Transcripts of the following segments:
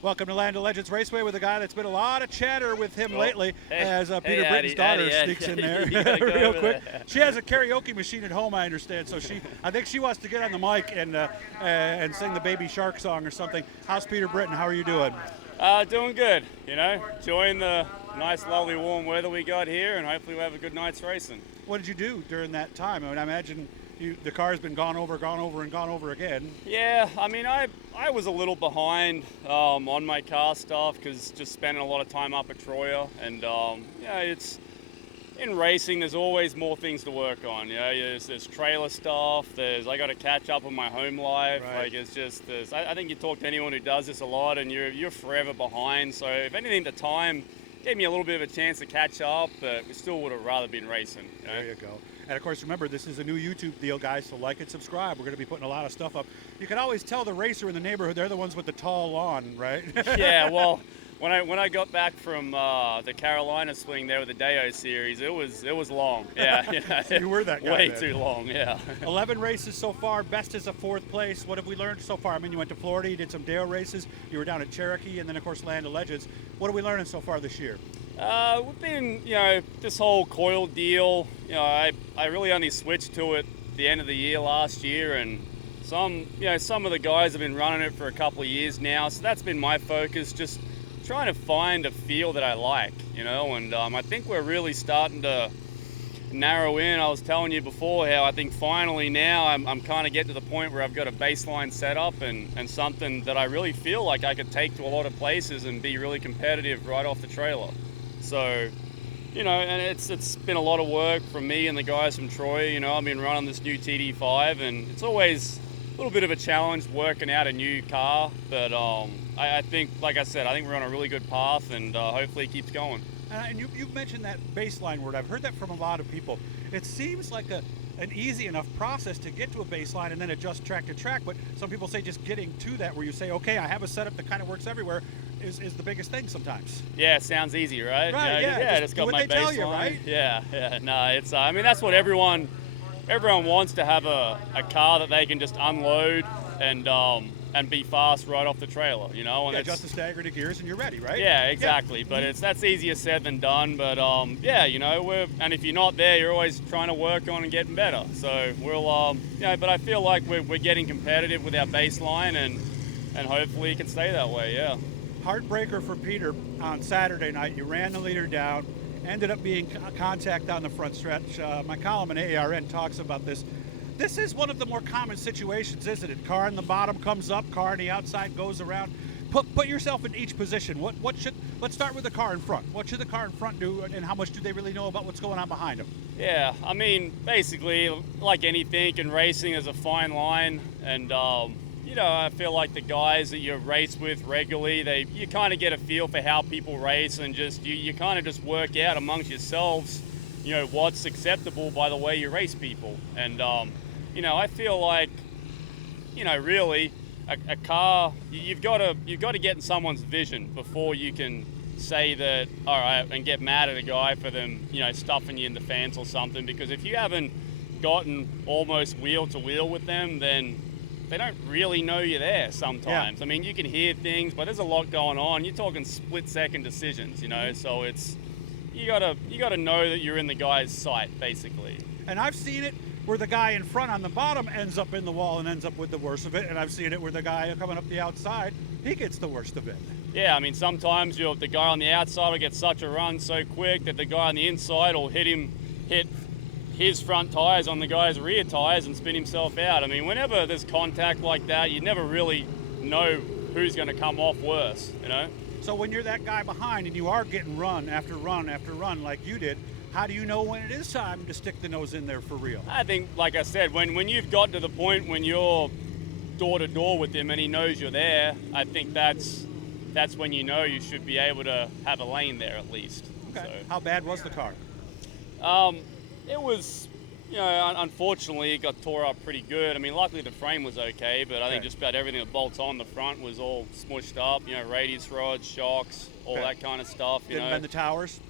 Welcome to Land of Legends Raceway with a guy that's been a lot of chatter with him lately as Peter Hey, Britten's daughter sneaks in there real quick. There. She has a karaoke machine at home, I understand, so I think she wants to get on the mic and sing the Baby Shark song or something. How's Peter Britten? How are you doing? Doing good, enjoying the nice, lovely, warm weather we got here, and hopefully we'll have a good night's racing. What did you do during that time? I mean, I imagine the car's been gone over again. Yeah, I mean, I was a little behind on my car stuff because just spending a lot of time up at Troya, and it's in racing. There's always more things to work on. There's trailer stuff. I got to catch up on my home life. Right. Like it's just I think you talk to anyone who does this a lot, and you're forever behind. So if anything, the time gave me a little bit of a chance to catch up, but we still would have rather been racing. There you go. And of course, remember, this is a new YouTube deal, guys, so like and subscribe. We're going to be putting a lot of stuff up. You can always tell the racer in the neighborhood, they're the ones with the tall lawn, right? Yeah, well, when I got back from the Carolina swing there with the Deo series, it was long. Yeah, So you were that guy way then. too long, yeah. 11 races so far, best is a 4th place. What have we learned so far? I mean, you went to Florida, you did some Deo races, you were down at Cherokee, and then, of course, Land of Legends. What are we learning so far this year? We've been, this whole coil deal, I really only switched to it at the end of the year last year, and some of the guys have been running it for a couple of years now, so that's been my focus, just trying to find a feel that I like, and I think we're really starting to narrow in. I was telling you before how I think finally now I'm kind of getting to the point where I've got a baseline set up and something that I really feel like I could take to a lot of places and be really competitive right off the trailer. So, and it's been a lot of work from me and the guys from Troy. I've been running this new TD5, and it's always a little bit of a challenge working out a new car. But I think, like I said, I think we're on a really good path, and hopefully it keeps going. And you've mentioned that baseline word. I've heard that from a lot of people. It seems like an easy enough process to get to a baseline and then adjust track to track, but some people say just getting to that where you say, okay, I have a setup that kind of works everywhere is the biggest thing sometimes. Yeah, it sounds easy, right? Right, yeah. Just got what my they baseline. tell you, right? Yeah. No, it's. I mean, that's what everyone wants, to have a car that they can just unload and be fast right off the trailer, And Adjust the stagger to gears and you're ready, right? Yeah, exactly. Yeah. But that's easier said than done. But and if you're not there, you're always trying to work on and getting better. So we'll but I feel like we're getting competitive with our baseline, and hopefully it can stay that way. Yeah. Heartbreaker for Peter on Saturday night. You ran the leader down, ended up being contact on the front stretch. My column in AARN talks about this. This is one of the more common situations, isn't it? Car on the bottom comes up, car on the outside goes around. Put yourself in each position. Let's start with the car in front. What should the car in front do, and how much do they really know about what's going on behind them? Yeah, I mean, basically, like anything in racing, there's a fine line, and I feel like the guys that you race with regularly, you kind of get a feel for how people race, and just you kind of just work out amongst yourselves, what's acceptable by the way you race people. And I feel like, really, a car, you've got to get in someone's vision before you can say that, all right, and get mad at a guy for them, stuffing you in the fence or something. Because if you haven't gotten almost wheel to wheel with them, then they don't really know you're there sometimes. Yeah. I mean, you can hear things, but there's a lot going on. You're talking split-second decisions, So it's you gotta know that you're in the guy's sight, basically. And I've seen it where the guy in front on the bottom ends up in the wall and ends up with the worst of it, and I've seen it where the guy coming up the outside, he gets the worst of it. Yeah, I mean, sometimes the guy on the outside will get such a run so quick that the guy on the inside will hit his front tires on the guy's rear tires and spin himself out. I mean, whenever there's contact like that, you never really know who's going to come off worse, So when you're that guy behind and you are getting run after run after run like you did, how do you know when it is time to stick the nose in there for real? I think, like I said, when you've got to the point when you're door to door with him and he knows you're there, I think that's when you should be able to have a lane there at least. Okay. So. How bad was the car? It was, unfortunately, it got tore up pretty good. I mean, luckily the frame was okay, but I think just about everything that bolts on the front was all smushed up. Radius rods, shocks, all that kind of stuff. Didn't bend the towers?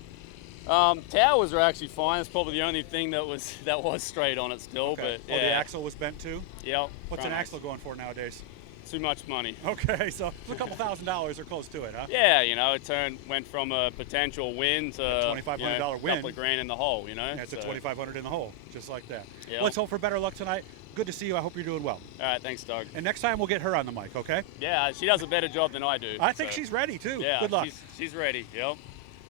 Towers are actually fine. It's probably the only thing that was straight on it still. Okay. But the axle was bent too? Yep. What's an axle going for nowadays? too much money. Okay, so it's a couple $1,000s or close to it, huh? Yeah, you know, it went from a potential win to $2,500 win. a couple of grand in the hole, you know. Yeah, it's a So, $2,500 in the hole, just like that. Yep. Let's hope for better luck tonight. Good to see you. I hope you're doing well. All right, thanks, Doug. And next time we'll get her on the mic, okay? Yeah, she does a better job than I do. I think so, she's ready too. Yeah, Good luck. She's ready. Yep.